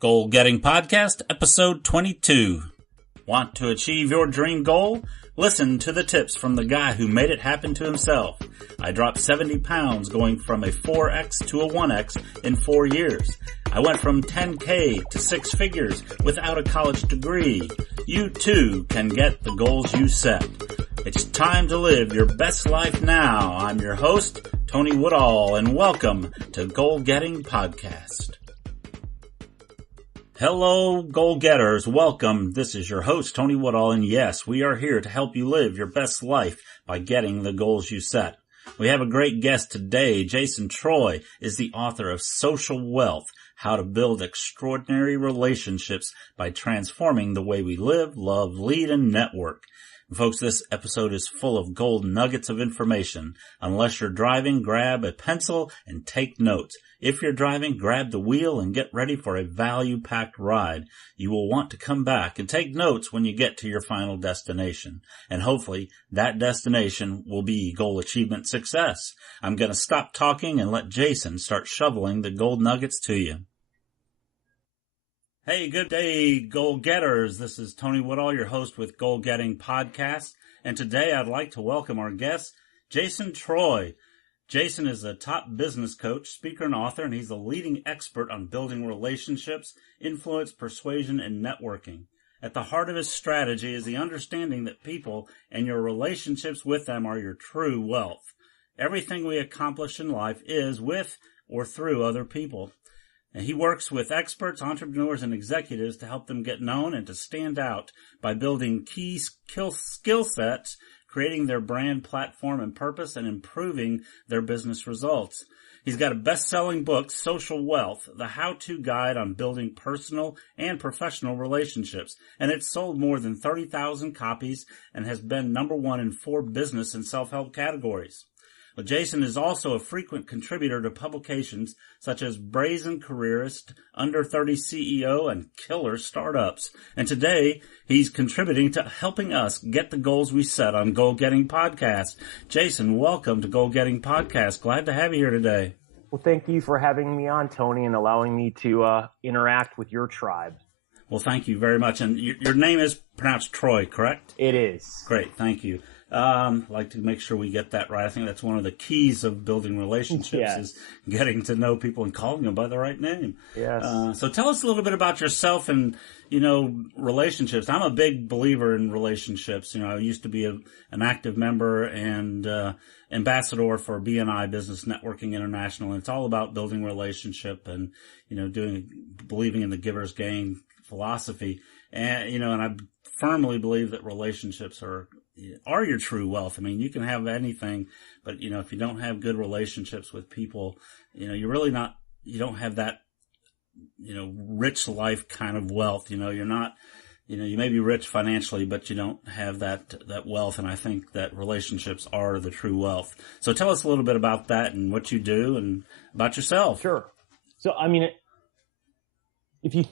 Goal Getting Podcast, Episode 22. Want to achieve your dream goal? Listen to the tips from the guy who made it happen to himself. I dropped 70 pounds going from a 4X to a 1X in 4 years. I went from 10K to 6 figures without a college degree. You too can get the goals you set. It's time to live your best life now. I'm your host, Tony Woodall, and welcome to Goal Getting Podcast. Hello, goal getters. Welcome. This is your host, Tony Woodall, and yes, we are here to help you live your best life by getting the goals you set. We have a great guest today. Jason Treu is the author of Social Wealth, How to Build Extraordinary Relationships by Transforming the Way We Live, Love, Lead, and Network. And folks, this episode is full of gold nuggets of information. Unless you're driving, grab a pencil and take notes. If you're driving, grab the wheel and get ready for a value-packed ride. You will want to come back and take notes when you get to your final destination. And hopefully, that destination will be goal achievement success. I'm going to stop talking and let Jason start shoveling the gold nuggets to you. Hey, good day, goal getters. This is Tony Woodall, your host with Goal Getting Podcast. And today I'd like to welcome our guest, Jason Treu. Jason is a top business coach, speaker, and author, and he's a leading expert on building relationships, influence, persuasion, and networking. At the heart of his strategy is the understanding that people and your relationships with them are your true wealth. Everything we accomplish in life is with or through other people. And he works with experts, entrepreneurs, and executives to help them get known and to stand out by building key skill sets, creating their brand, platform, and purpose, and improving their business results. He's got a best-selling book, Social Wealth, the how-to guide on building personal and professional relationships. And it's sold more than 30,000 copies and has been number one in 4 business and self-help categories. Well, Jason is also a frequent contributor to publications such as Brazen Careerist, Under 30 CEO, and Killer Startups. And today, he's contributing to helping us get the goals we set on Goal Getting Podcast. Jason, welcome to Goal Getting Podcast. Glad to have you here today. Well, thank you for having me on, Tony, and allowing me to interact with your tribe. Well, thank you very much. And your name is pronounced Treu, correct? It is. Great, thank you. I'd like to make sure we get that right. I think that's one of the keys of building relationships is getting to know people and calling them by the right name. Yes. So tell us a little bit about yourself and, relationships. I'm a big believer in relationships. I used to be an active member and ambassador for BNI, Business Networking International. And it's all about building relationship and, believing in the giver's gain philosophy. And, and I firmly believe that relationships are your true wealth. I mean, you can have anything, but, if you don't have good relationships with people, you're really not, you don't have that, rich life kind of wealth. You're not, you may be rich financially, but you don't have that wealth. And I think that relationships are the true wealth. So tell us a little bit about that and what you do and about yourself. Sure. So, if you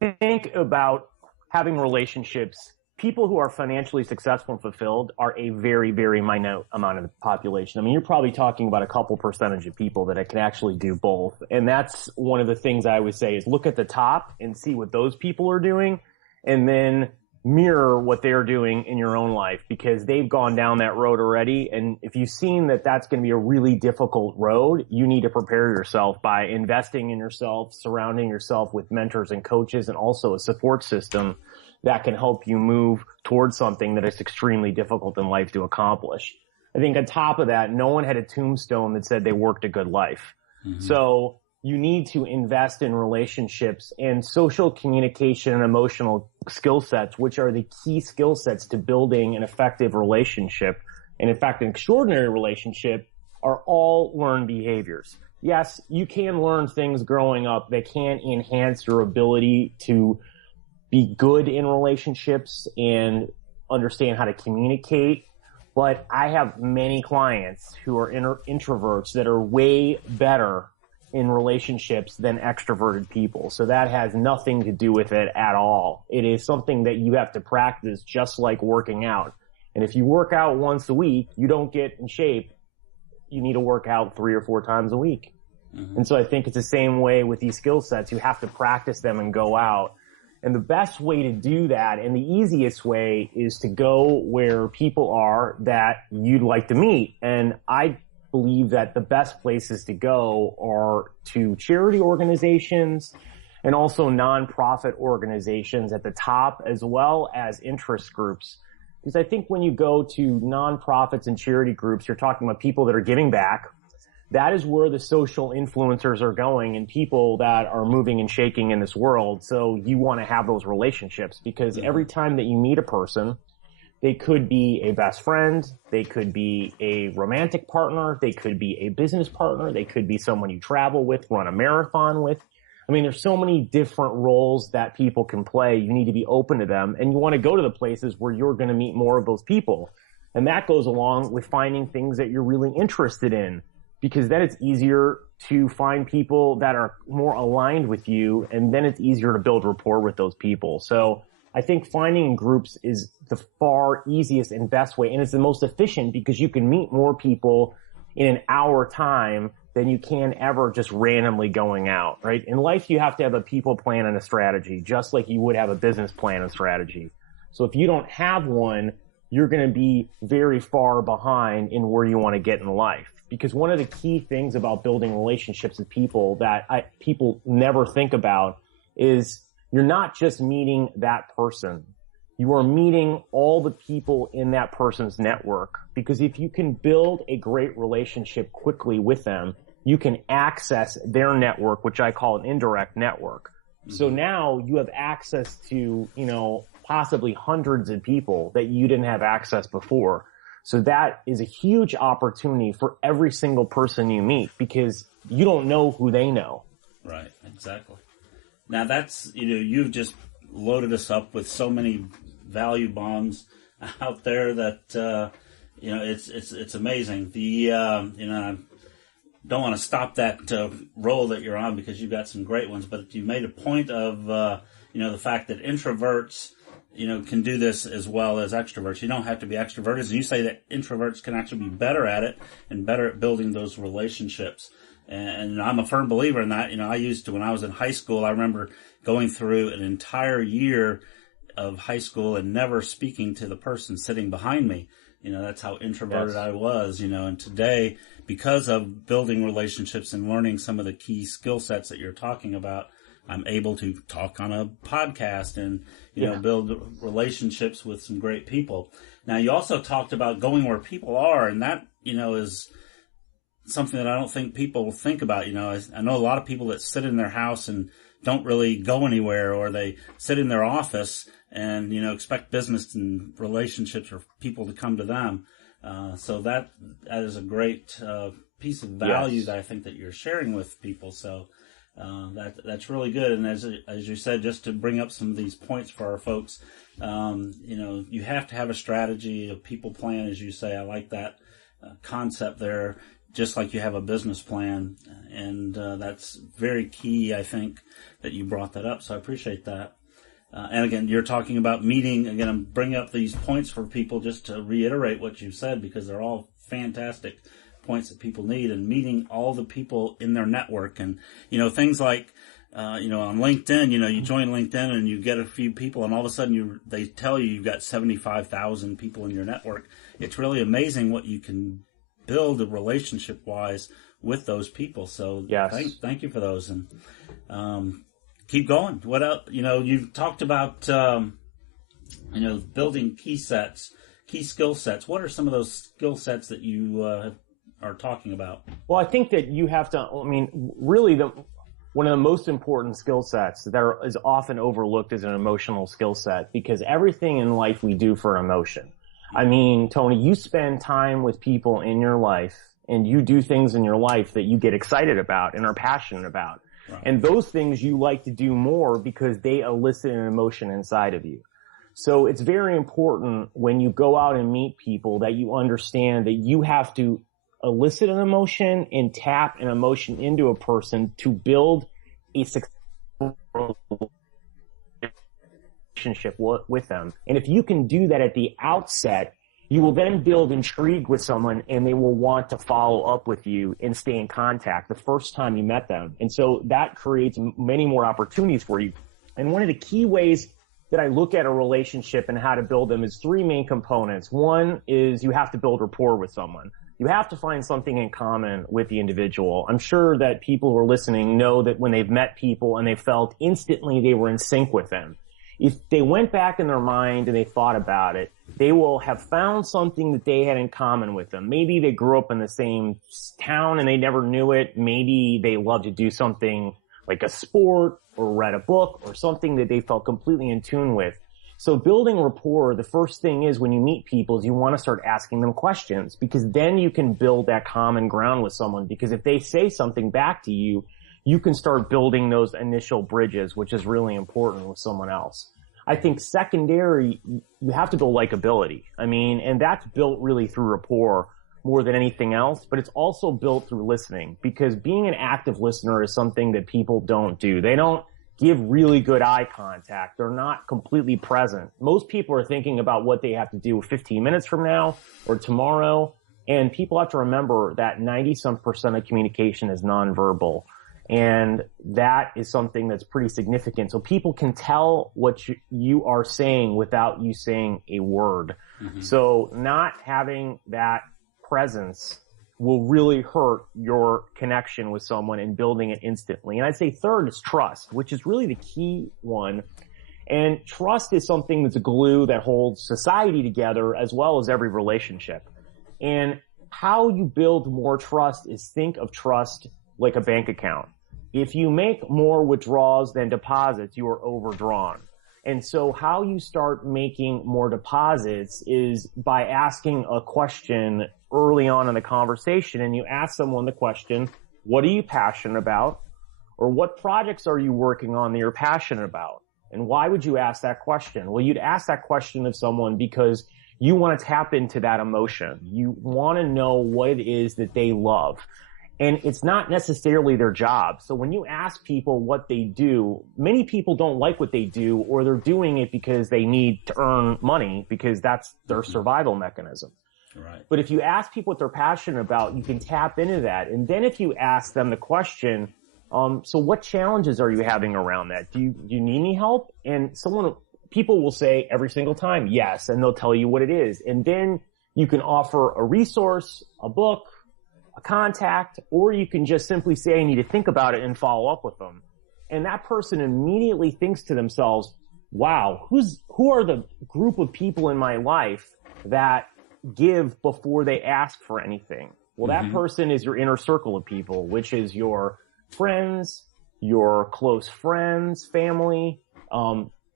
think about having relationships, people who are financially successful and fulfilled are a very, very minute amount of the population. You're probably talking about a couple percentage of people that can actually do both. And that's one of the things I always say is look at the top and see what those people are doing and then mirror what they're doing in your own life because they've gone down that road already. And if you've seen that that's going to be a really difficult road, you need to prepare yourself by investing in yourself, surrounding yourself with mentors and coaches and also a support system that can help you move towards something that is extremely difficult in life to accomplish. I think on top of that, no one had a tombstone that said they worked a good life. Mm-hmm. So you need to invest in relationships and social communication and emotional skill sets, which are the key skill sets to building an effective relationship. And in fact, an extraordinary relationship are all learned behaviors. Yes, you can learn things growing up that can enhance your ability to be good in relationships and understand how to communicate. But I have many clients who are introverts that are way better in relationships than extroverted people. So that has nothing to do with it at all. It is something that you have to practice just like working out. And if you work out once a week, you don't get in shape. You need to work out 3 or 4 times a week. And so I think it's the same way with these skill sets. You have to practice them and go out. And the best way to do that, and the easiest way, is to go where people are that you'd like to meet. And I believe that the best places to go are to charity organizations and also nonprofit organizations at the top, as well as interest groups. Because I think when you go to nonprofits and charity groups, you're talking about people that are giving back. That is where the social influencers are going and people that are moving and shaking in this world. So you want to have those relationships, because every time that you meet a person, they could be a best friend, they could be a romantic partner, they could be a business partner, they could be someone you travel with, run a marathon with. I mean, there's so many different roles that people can play. You need to be open to them, and you want to go to the places where you're going to meet more of those people. And that goes along with finding things that you're really interested in, because then it's easier to find people that are more aligned with you, and then it's easier to build rapport with those people. So I think finding groups is the far easiest and best way, and it's the most efficient, because you can meet more people in an hour time than you can ever just randomly going out, right? In life, you have to have a people plan and a strategy, just like you would have a business plan and strategy. So if you don't have one, you're going to be very far behind in where you want to get in life. Because one of the key things about building relationships with people that people never think about is you're not just meeting that person. You are meeting all the people in that person's network. Because if you can build a great relationship quickly with them, you can access their network, which I call an indirect network. So now you have access to, possibly hundreds of people that you didn't have access before. So that is a huge opportunity for every single person you meet, because you don't know who they know. Right, exactly. Now that's, you've just loaded us up with so many value bombs out there that, it's amazing. I don't want to stop that role that you're on, because you've got some great ones, but you made a point of, the fact that introverts, can do this as well as extroverts. You don't have to be extroverted. And you say that introverts can actually be better at it and better at building those relationships. And I'm a firm believer in that. I used to, when I was in high school, I remember going through an entire year of high school and never speaking to the person sitting behind me. That's how introverted I was, and today, because of building relationships and learning some of the key skill sets that you're talking about, I'm able to talk on a podcast and, build relationships with some great people. Now, you also talked about going where people are, and that, is something that I don't think people think about. I know a lot of people that sit in their house and don't really go anywhere, or they sit in their office and, expect business and relationships or people to come to them. So that is a great piece of value that I think that you're sharing with people. So that's really good. And as you said, just to bring up some of these points for our folks, you have to have a strategy, a people plan, as you say. I like that concept there, just like you have a business plan. And that's very key, I think, that you brought that up. So I appreciate that. And again, you're talking about meeting. Again, I'm bringing up these points for people just to reiterate what you said, because they're all fantastic points that people need, and meeting all the people in their network. And, things like, on LinkedIn, you join LinkedIn and you get a few people, and all of a sudden they tell you've got 75,000 people in your network. It's really amazing what you can build relationship wise with those people. So thank you for those. And, keep going. What else? You've talked about, building key skill sets. What are some of those skill sets that you are talking about? Well, I think that you have to, really one of the most important skill sets that is often overlooked is an emotional skill set, because everything in life we do for emotion. Tony, you spend time with people in your life, and you do things in your life that you get excited about and are passionate about. Right. And those things you like to do more because they elicit an emotion inside of you. So it's very important when you go out and meet people that you understand that you have to elicit an emotion and tap an emotion into a person to build a successful relationship with them. And if you can do that at the outset, You will then build intrigue with someone, and they will want to follow up with you and stay in contact the first time you met them. And so that creates many more opportunities for you. And one of the key ways that I look at a relationship and how to build them is three main components. One is you have to build rapport with someone. You have to find something in common with the individual. I'm sure that people who are listening know that when they've met people and they felt instantly they were in sync with them. If they went back in their mind and they thought about it, they will have found something that they had in common with them. Maybe they grew up in the same town and they never knew it. Maybe they love to do something like a sport or read a book or something that they felt completely in tune with. So building rapport, the first thing is when you meet people is you want to start asking them questions, because then you can build that common ground with someone. Because if they say something back to you, you can start building those initial bridges, which is really important with someone else. I think secondary, you have to build likability. I mean, and that's built really through rapport more than anything else, but it's also built through listening, because being an active listener is something that people don't do. They don't give really good eye contact. They're not completely present. Most people are thinking about what they have to do 15 minutes from now or tomorrow. And people have to remember that 90% of communication is nonverbal. And that is something that's pretty significant. So people can tell what you are saying without you saying a word. Mm-hmm. So not having that presence will really hurt your connection with someone and building it instantly. And I'd say third is trust, which is really the key one. And trust is something that's a glue that holds society together as well as every relationship. And how you build more trust is think of trust like a bank account. If you make more withdrawals than deposits, you are overdrawn. And so how you start making more deposits is by asking a question early on in the conversation. And you ask someone the question, what are you passionate about? Or what projects are you working on that you're passionate about? And why would you ask that question? Well, you'd ask that question of someone because you want to tap into that emotion. You want to know what it is that they love. And it's not necessarily their job. So when you ask people what they do, many people don't like what they do, or they're doing it because they need to earn money because that's their survival mechanism. Right. But if you ask people what they're passionate about, you can tap into that. And then if you ask them the question, so what challenges are you having around that? Do you need any help? And people will say every single time, yes, and they'll tell you what it is. And then you can offer a resource, a book, a contact, or you can just simply say, I need to think about it and follow up with them. And that person immediately thinks to themselves, wow, who are the group of people in my life that give before they ask for anything? Well, that person is your inner circle of people, which is your friends, your close friends, family,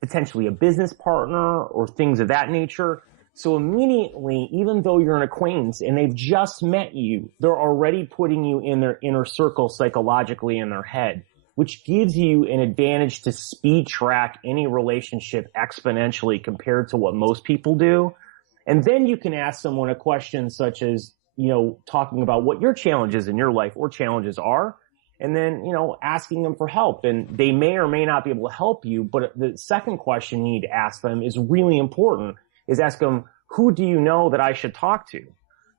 potentially a business partner or things of that nature. So immediately, even though you're an acquaintance and they've just met you, they're already putting you in their inner circle psychologically in their head, which gives you an advantage to speed track any relationship exponentially compared to what most people do. And then you can ask someone a question such as, talking about what your challenges in your life or challenges are, and then, asking them for help. And they may or may not be able to help you, but the second question you need to ask them is really important. Is ask them, who do you know that I should talk to?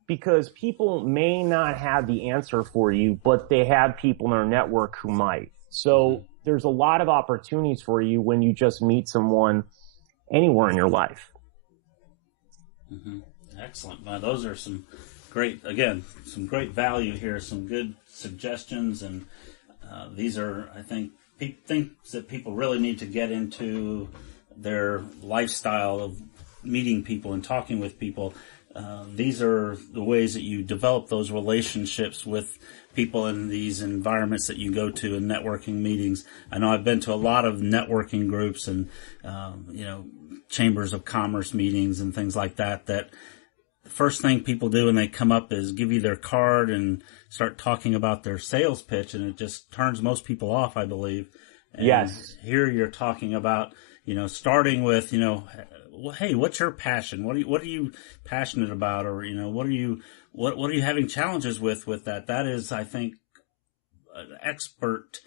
Because people may not have the answer for you, but they have people in their network who might. So there's a lot of opportunities for you when you just meet someone anywhere in your life. Mm-hmm. Excellent. Well, those are some great value here, some good suggestions. And these are, I think, things that people really need to get into their lifestyle of meeting people and talking with people. These are the ways that you develop those relationships with people in these environments that you go to in networking meetings. I know I've been to a lot of networking groups and, chambers of commerce meetings and things like that, that the first thing people do when they come up is give you their card and start talking about their sales pitch, and it just turns most people off, I believe. And yes. Here you're talking about, starting with, hey, what's your passion? What are you passionate about? Or, what are you having challenges with that? That is, I think, an expert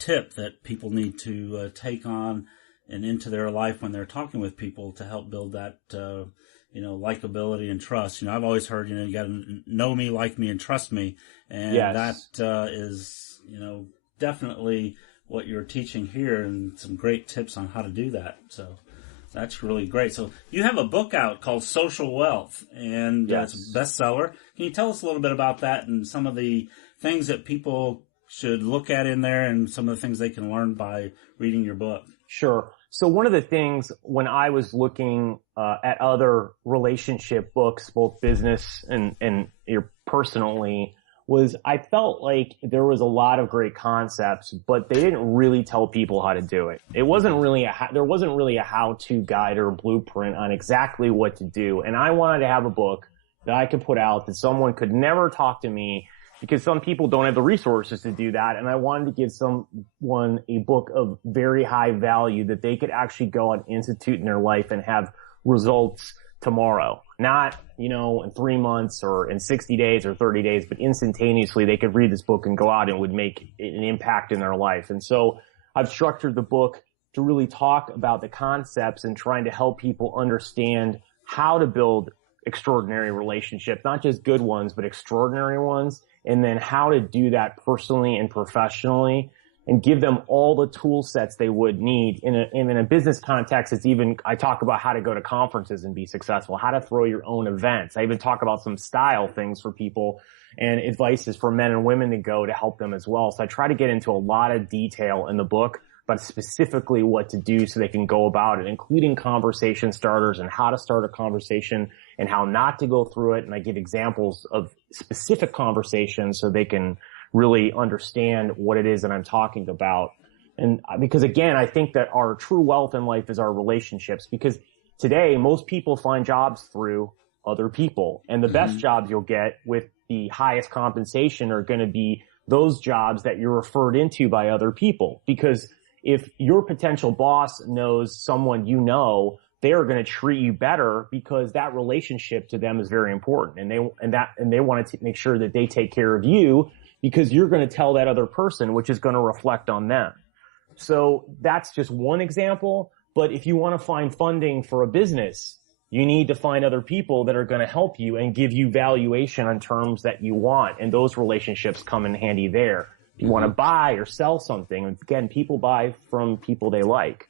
tip that people need to take on and into their life when they're talking with people to help build that, likability and trust. I've always heard, you got to know me, like me, and trust me. And Yes. that is, definitely what you're teaching here, and some great tips on how to do that. So that's really great. So you have a book out called Social Wealth, and it's a bestseller. Can you tell us a little bit about that and some of the things that people should look at in there and some of the things they can learn by reading your book? Sure. So one of the things when I was looking at other relationship books, both business and personally, was I felt like there was a lot of great concepts, but they didn't really tell people how to do it. There wasn't really a how-to guide or blueprint on exactly what to do. And I wanted to have a book that I could put out that someone could never talk to me, because some people don't have the resources to do that. And I wanted to give someone a book of very high value that they could actually go and institute in their life and have results tomorrow. Not, in 3 months or in 60 days or 30 days, but instantaneously they could read this book and go out and it would make an impact in their life. And so I've structured the book to really talk about the concepts and trying to help people understand how to build extraordinary relationships, not just good ones, but extraordinary ones. And then how to do that personally and professionally, and give them all the tool sets they would need. In a business context, I talk about how to go to conferences and be successful, how to throw your own events. I even talk about some style things for people and advices for men and women to go to help them as well. So I try to get into a lot of detail in the book, but specifically what to do so they can go about it, including conversation starters and how to start a conversation and how not to go through it. And I give examples of specific conversations so they can really understand what it is that I'm talking about. And because again, I think that our true wealth in life is our relationships, because today most people find jobs through other people, and the best jobs you'll get with the highest compensation are going to be those jobs that you're referred into by other people. Because if your potential boss knows someone they are going to treat you better, because that relationship to them is very important, and they want to make sure that they take care of you, because you're going to tell that other person, which is going to reflect on them. So that's just one example. But if you want to find funding for a business, you need to find other people that are going to help you and give you valuation on terms that you want, and those relationships come in handy there. If you want to buy or sell something, again, people buy from people they like.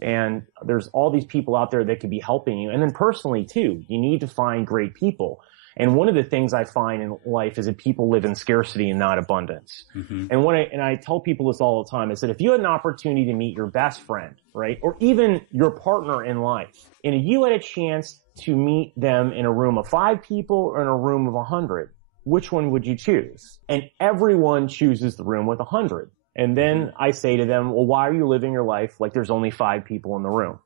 And there's all these people out there that could be helping you. And then personally too, you need to find great people. And one of the things I find in life is that people live in scarcity and not abundance. And I tell people this all the time, I said, if you had an opportunity to meet your best friend, right, or even your partner in life, and you had a chance to meet them in a room of 5 people or in a room of 100, which one would you choose? And everyone chooses the room with 100. And then I say to them, well, why are you living your life like there's only 5 people in the room?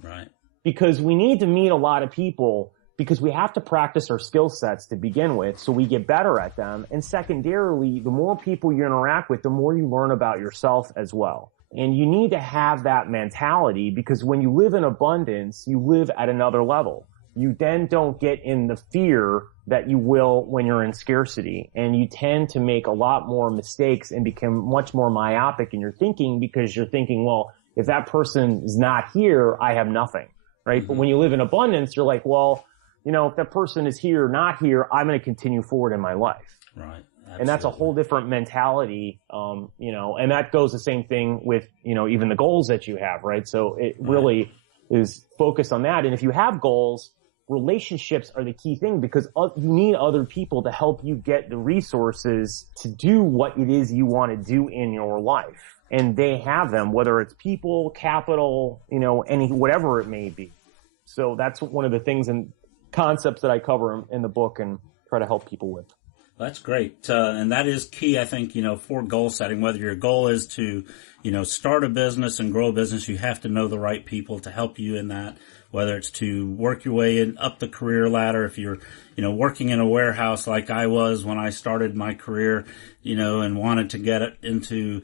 Right. Because we need to meet a lot of people, because we have to practice our skill sets to begin with so we get better at them. And secondarily, the more people you interact with, the more you learn about yourself as well. And you need to have that mentality, because when you live in abundance, you live at another level. You then don't get in the fear that you will when you're in scarcity. And you tend to make a lot more mistakes and become much more myopic in your thinking, because you're thinking, well, if that person is not here, I have nothing, right? But when you live in abundance, you're like, well, if that person is here, not here, I'm going to continue forward in my life. Right. Absolutely. And that's a whole different mentality, and that goes the same thing with, even the goals that you have, right? So it really is focused on that. And if you have goals, relationships are the key thing, because you need other people to help you get the resources to do what it is you want to do in your life. And they have them, whether it's people, capital, whatever it may be. So that's one of the things and concepts that I cover in the book and try to help people with. That's great. And that is key, I think, for goal setting. Whether your goal is to, start a business and grow a business, you have to know the right people to help you in that. Whether it's to work your way up the career ladder, if you're, working in a warehouse like I was when I started my career, and wanted to get it into,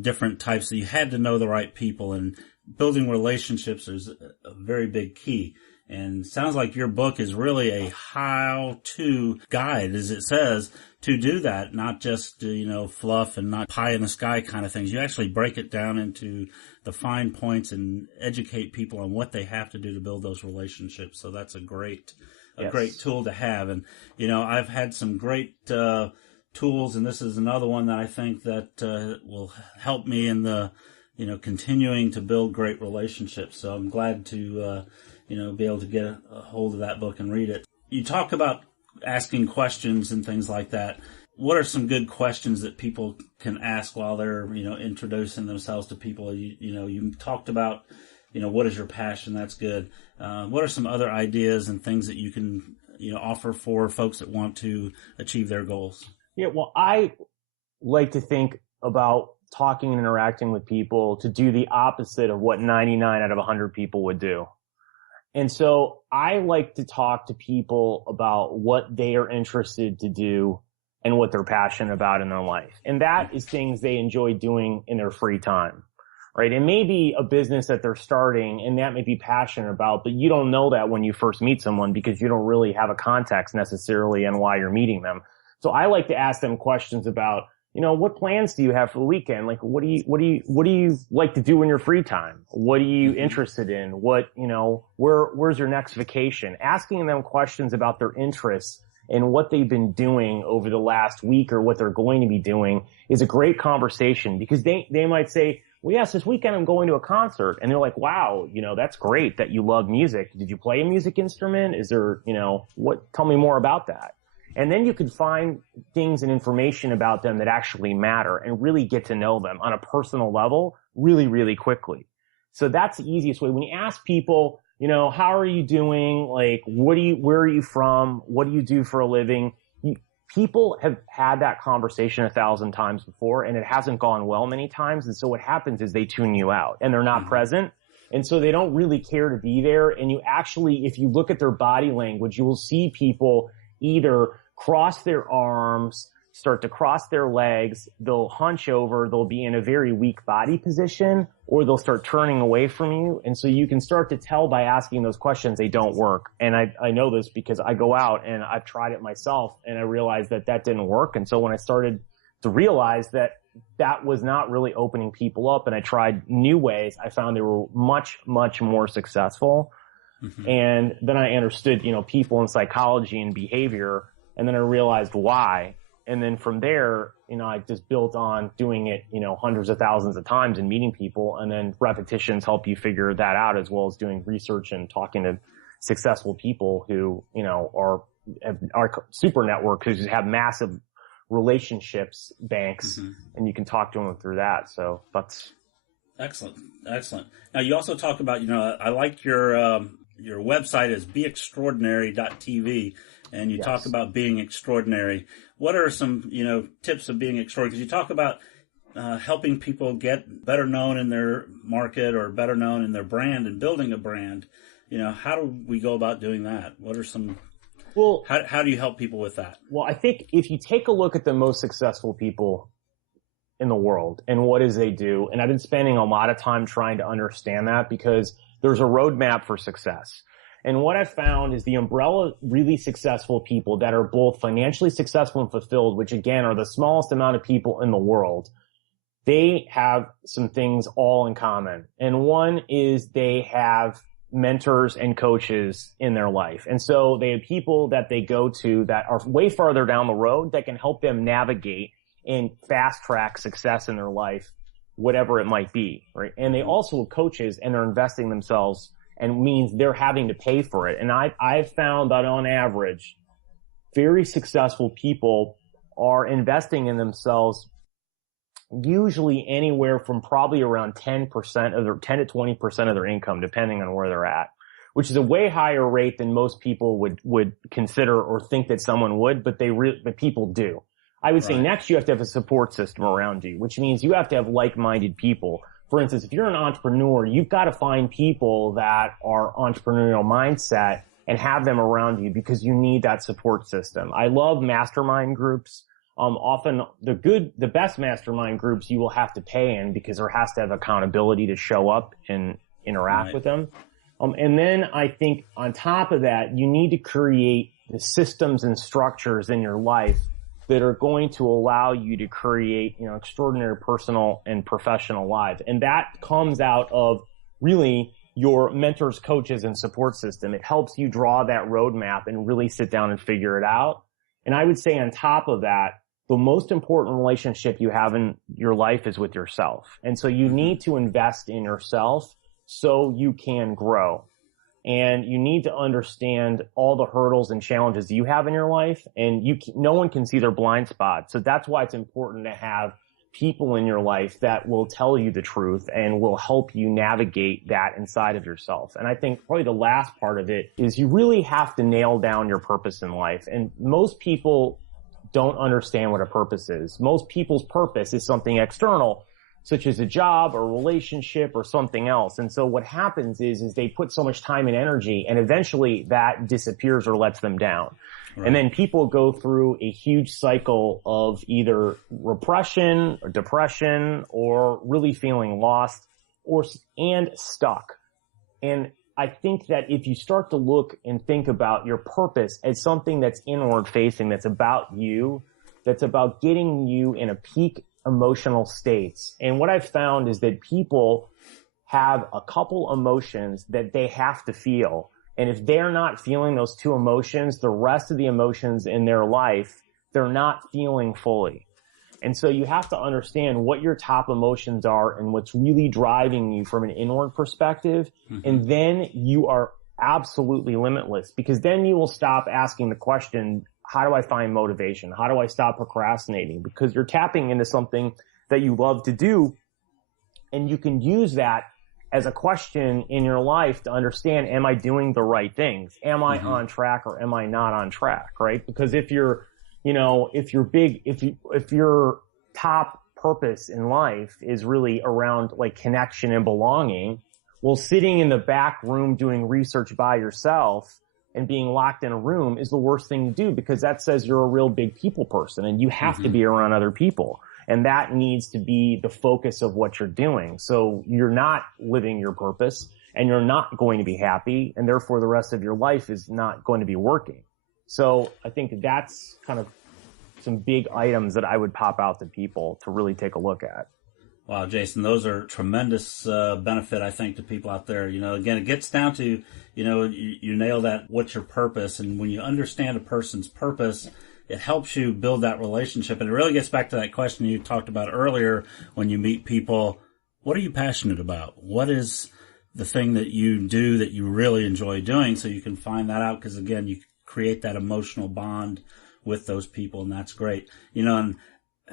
different types, you had to know the right people, and building relationships is a very big key. And sounds like your book is really a how-to guide, as it says, to do that, not just, fluff and not pie in the sky kind of things. You actually break it down into the fine points and educate people on what they have to do to build those relationships. So that's a great tool to have. And, I've had some great, tools, and this is another one that I think that, will help me in the, continuing to build great relationships. So I'm glad to, be able to get a hold of that book and read it. You talk about asking questions and things like that. What are some good questions that people can ask while they're, introducing themselves to people? You talked about, what is your passion? That's good. What are some other ideas and things that you can, offer for folks that want to achieve their goals? Yeah, well, I like to think about talking and interacting with people to do the opposite of what 99 out of 100 people would do. And so I like to talk to people about what they are interested to do and what they're passionate about in their life. And that is things they enjoy doing in their free time, right? It may be a business that they're starting and that may be passionate about, but you don't know that when you first meet someone because you don't really have a context necessarily on why you're meeting them. So I like to ask them questions about, what plans do you have for the weekend? Like, what do you like to do in your free time? What are you interested in? Where's your next vacation? Asking them questions about their interests and what they've been doing over the last week or what they're going to be doing is a great conversation because they might say, well, yes, this weekend I'm going to a concert. And they're like, wow, that's great that you love music. Did you play a music instrument? Is there, tell me more about that. And then you could find things and information about them that actually matter and really get to know them on a personal level really, really quickly. So that's the easiest way. When you ask people, how are you doing? Like, where are you from? What do you do for a living? People have had that conversation 1,000 times before and it hasn't gone well many times. And so what happens is they tune you out and they're not present. And so they don't really care to be there. And you actually, if you look at their body language, you will see people either cross their arms, start to cross their legs, they'll hunch over, they'll be in a very weak body position, or they'll start turning away from you. And so you can start to tell by asking those questions they don't work. And I know this because I go out and I've tried it myself and I realized that didn't work. And so when I started to realize that was not really opening people up and I tried new ways, I found they were much, much more successful. Mm-hmm. And then I understood, people in psychology and behavior. And then I realized why. And then from there, I just built on doing it, hundreds of thousands of times and meeting people. And then repetitions help you figure that out as well as doing research and talking to successful people who, are super networks who have massive relationships, banks, and you can talk to them through that. So that's excellent. Now you also talk about, I like your website is beextraordinary.tv. And you talk about being extraordinary. What are some, tips of being extraordinary? Because you talk about helping people get better known in their market or better known in their brand and building a brand. How do we go about doing that? What are some? Well, how do you help people with that? Well, I think if you take a look at the most successful people in the world and what is they do, and I've been spending a lot of time trying to understand that because there's a roadmap for success. And what I've found is the umbrella really successful people that are both financially successful and fulfilled, which again are the smallest amount of people in the world, they have some things all in common. And one is they have mentors and coaches in their life. And so they have people that they go to that are way farther down the road that can help them navigate and fast track success in their life, whatever it might be, right? And they also have coaches and they're investing themselves and means they're having to pay for it. And I've found that on average, very successful people are investing in themselves usually anywhere from probably around 10% of their 10 to 20% of their income, depending on where they're at, which is a way higher rate than most people would consider or think that someone would, but but people do. I would say next you have to have a support system around you, which means you have to have like-minded people. For instance, if you're an entrepreneur, you've got to find people that are entrepreneurial mindset and have them around you because you need that support system. I love mastermind groups. Often the best mastermind groups you will have to pay in because there has to have accountability to show up and interact with them. And then I think on top of that, you need to create the systems and structures in your life that are going to allow you to create, extraordinary personal and professional lives. And that comes out of really your mentors, coaches, and support system. It helps you draw that roadmap and really sit down and figure it out. And I would say on top of that, the most important relationship you have in your life is with yourself. And so you need to invest in yourself so you can grow. And you need to understand all the hurdles and challenges you have in your life. And no one can see their blind spots. So that's why it's important to have people in your life that will tell you the truth and will help you navigate that inside of yourself. And I think probably the last part of it is you really have to nail down your purpose in life. And most people don't understand what a purpose is. Most people's purpose is something external, such as a job or relationship or something else. And so what happens is they put so much time and energy, and eventually that disappears or lets them down. Right. And then people go through a huge cycle of either repression or depression or really feeling lost and stuck. And I think that if you start to look and think about your purpose as something that's inward facing, that's about you, that's about getting you in a peak emotional states. And what I've found is that people have a couple emotions that they have to feel. And if they're not feeling those two emotions, the rest of the emotions in their life, they're not feeling fully. And so you have to understand what your top emotions are and what's really driving you from an inward perspective. Mm-hmm. And then you are absolutely limitless, because then you will stop asking the question, how do I find motivation? How do I stop procrastinating? Because you're tapping into something that you love to do, and you can use that as a question in your life to understand, am I doing the right things? Am I on track or am I not on track, right? Because if your top purpose in life is really around like connection and belonging, well, sitting in the back room doing research by yourself and being locked in a room is the worst thing to do, because that says you're a real big people person and you have to be around other people. And that needs to be the focus of what you're doing. So you're not living your purpose and you're not going to be happy, and therefore the rest of your life is not going to be working. So I think that's kind of some big items that I would pop out to people to really take a look at. Wow, Jason, those are tremendous benefit, I think, to people out there. Again, it gets down to, you nail that, what's your purpose? And when you understand a person's purpose, it helps you build that relationship. And it really gets back to that question you talked about earlier when you meet people. What are you passionate about? What is the thing that you do that you really enjoy doing? So you can find that out, because, again, you create that emotional bond with those people, and that's great. And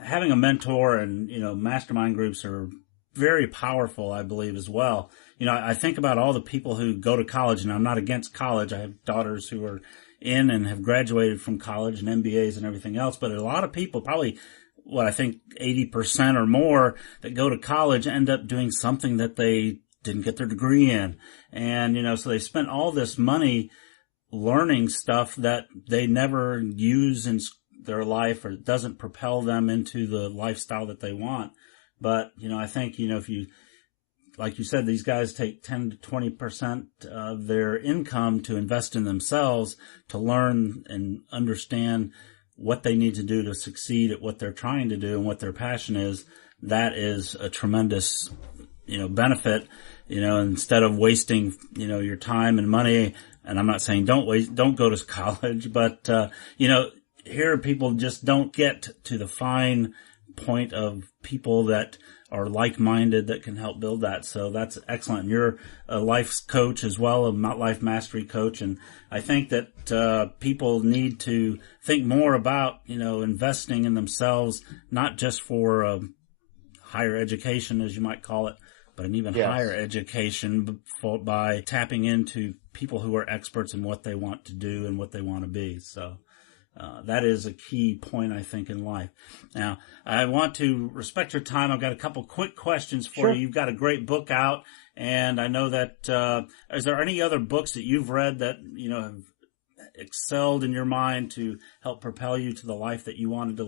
having a mentor and, mastermind groups are very powerful, I believe, as well. I think about all the people who go to college, and I'm not against college. I have daughters who are in and have graduated from college and MBAs and everything else. But a lot of people, probably what I think 80% or more that go to college, end up doing something that they didn't get their degree in. And, so they spent all this money learning stuff that they never use in their life, or it doesn't propel them into the lifestyle that they want. But, I think, if you, like you said, these guys take 10 to 20% of their income to invest in themselves, to learn and understand what they need to do to succeed at what they're trying to do and what their passion is. That is a tremendous, benefit, instead of wasting, your time and money. And I'm not saying don't go to college, but, here people just don't get to the fine point of people that are like-minded that can help build that. So that's excellent. And you're a life coach as well, a life mastery coach. And I think that people need to think more about, investing in themselves, not just for higher education, as you might call it, but an even higher education by tapping into people who are experts in what they want to do and what they want to be. So that is a key point, I think, in life. Now, I want to respect your time. I've got a couple quick questions for you. You've got a great book out, and I know that is there any other books that you've read that, have excelled in your mind to help propel you to the life that you wanted to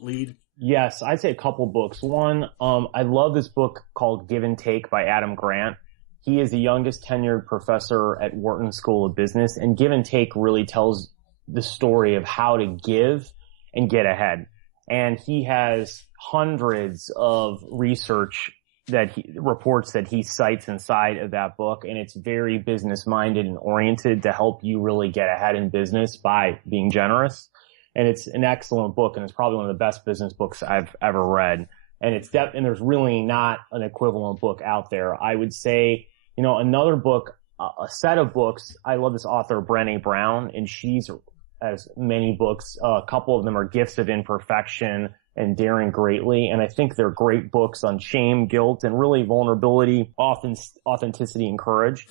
lead? Yes, I'd say a couple books. One, I love this book called Give and Take by Adam Grant. He is the youngest tenured professor at Wharton School of Business, and Give and Take really tells the story of how to give and get ahead. And he has hundreds of research reports that he cites inside of that book. And it's very business minded and oriented to help you really get ahead in business by being generous. And it's an excellent book. And it's probably one of the best business books I've ever read. And and there's really not an equivalent book out there. I would say, another book, a set of books. I love this author, Brené Brown, and she's has many books. A couple of them are Gifts of Imperfection and Daring Greatly. And I think they're great books on shame, guilt, and really vulnerability, authenticity, and courage.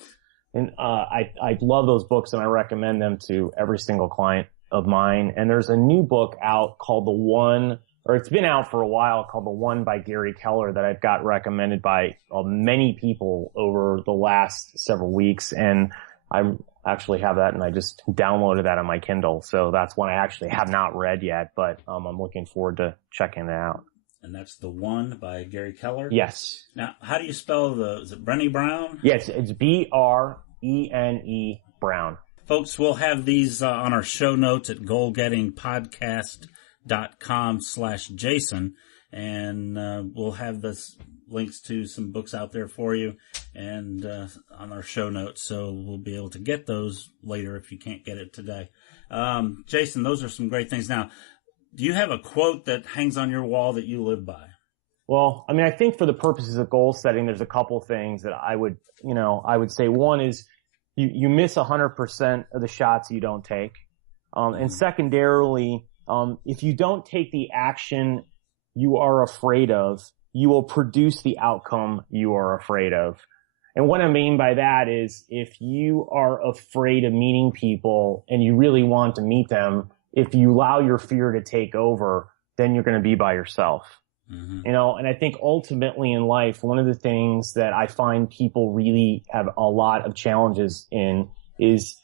And I love those books, and I recommend them to every single client of mine. And there's a new book out called it's been out for a while, called The One by Gary Keller, that I've got recommended by many people over the last several weeks. And I actually have that, and I just downloaded that on my Kindle. So that's one I actually have not read yet, but I'm looking forward to checking it out. And that's The One by Gary Keller? Yes. Now, how do you spell is it Brené Brown? Yes, it's Brene Brown. Folks, we'll have these on our show notes at goalgettingpodcast.com/Jason, and we'll have this links to some books out there for you and on our show notes, so we'll be able to get those later if you can't get it today. Jason, those are some great things. Now, do you have a quote that hangs on your wall that you live by? Well, I think for the purposes of goal setting, there's a couple things that I would say. One is you miss 100% of the shots you don't take. And secondarily, if you don't take the action you are afraid of, you will produce the outcome you are afraid of. And what I mean by that is, if you are afraid of meeting people and you really want to meet them, if you allow your fear to take over, then you're going to be by yourself. Mm-hmm. And I think ultimately in life, one of the things that I find people really have a lot of challenges in is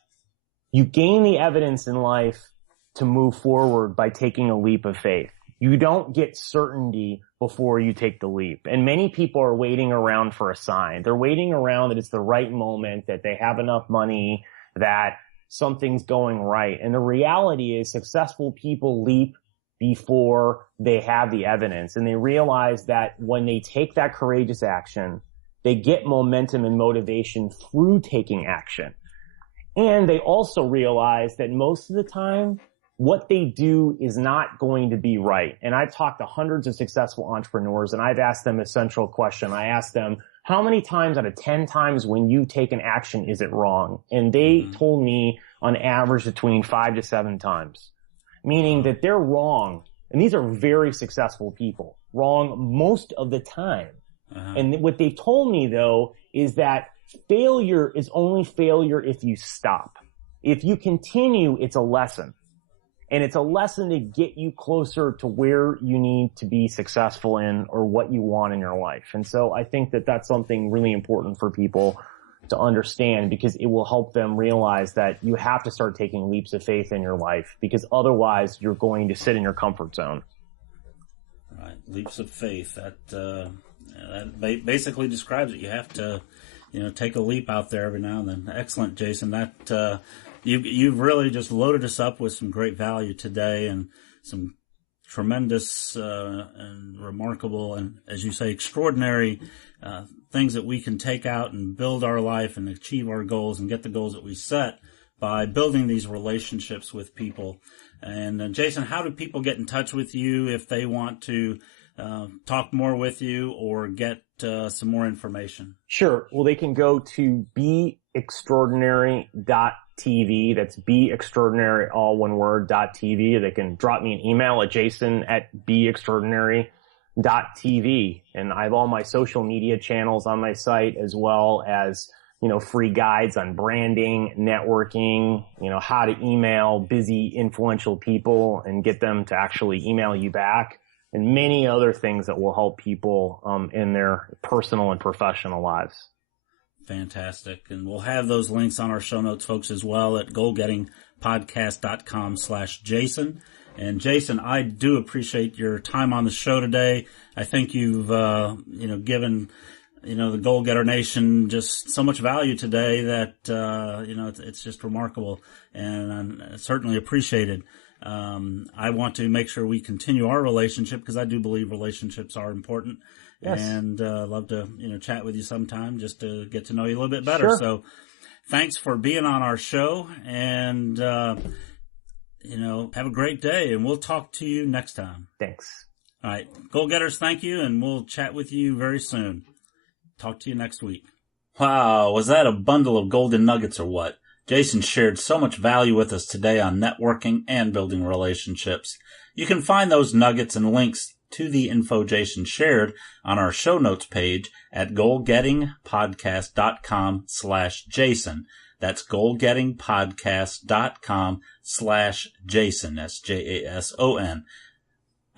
you gain the evidence in life to move forward by taking a leap of faith. You don't get certainty before you take the leap. And many people are waiting around for a sign. They're waiting around that it's the right moment, that they have enough money, that something's going right. And the reality is successful people leap before they have the evidence. And they realize that when they take that courageous action, they get momentum and motivation through taking action. And they also realize that most of the time, what they do is not going to be right. And I've talked to hundreds of successful entrepreneurs, and I've asked them a central question. I asked them, how many times out of 10 times when you take an action is it wrong? And they told me on average between 5 to 7 times, meaning that they're wrong. And these are very successful people, wrong most of the time. And what they've told me, though, is that failure is only failure if you stop. If you continue, it's a lesson. And it's a lesson to get you closer to where you need to be successful in or what you want in your life. And so I think that that's something really important for people to understand, because it will help them realize that you have to start taking leaps of faith in your life, because otherwise you're going to sit in your comfort zone. Right. Leaps of faith. That basically describes it. You have to, take a leap out there every now and then. Excellent, Jason. That, You've really just loaded us up with some great value today, and some tremendous and remarkable and, as you say, extraordinary things that we can take out and build our life and achieve our goals and get the goals that we set by building these relationships with people. And Jason, how do people get in touch with you if they want to talk more with you or get some more information? Sure. Well, they can go to beextraordinary.tv. That's beextraordinary, all one word, .tv. They can drop me an email at jason@beextraordinary.tv. And I have all my social media channels on my site, as well as, free guides on branding, networking, how to email busy, influential people and get them to actually email you back, and many other things that will help people in their personal and professional lives. Fantastic. And we'll have those links on our show notes, folks, as well at goalgettingpodcast.com/Jason. And Jason, I do appreciate your time on the show today. I think you've, given, the Goal Getter Nation just so much value today that, it's just remarkable, and certainly appreciated. I want to make sure we continue our relationship because I do believe relationships are important. Yes. And love to chat with you sometime just to get to know you a little bit better. Sure. So thanks for being on our show, and have a great day, and we'll talk to you next time. Thanks. All right, Goal Getters, thank you, and we'll chat with you very soon. Talk to you next week. Wow, was that a bundle of golden nuggets or what? Jason shared so much value with us today on networking and building relationships. You can find those nuggets and links to the info Jason shared on our show notes page at goalgettingpodcast.com/Jason. That's goalgettingpodcast.com/Jason. That's Jason.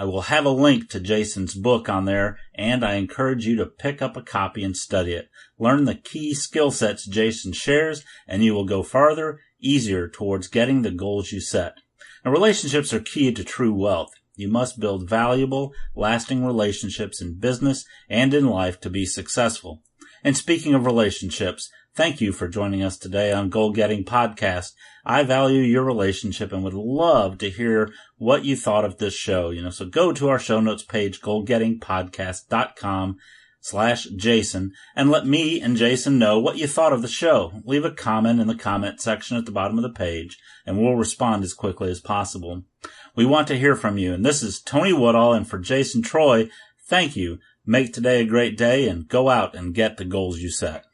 I will have a link to Jason's book on there, and I encourage you to pick up a copy and study it. Learn the key skill sets Jason shares, and you will go farther, easier towards getting the goals you set. Now, relationships are key to true wealth. You must build valuable, lasting relationships in business and in life to be successful. And speaking of relationships, thank you for joining us today on Goal Getting Podcast. I value your relationship and would love to hear what you thought of this show. So go to our show notes page, goalgettingpodcast.com/Jason, and let me and Jason know what you thought of the show. Leave a comment in the comment section at the bottom of the page, and we'll respond as quickly as possible. We want to hear from you, and this is Tony Woodall, and for Jason Treu, thank you. Make today a great day, and go out and get the goals you set.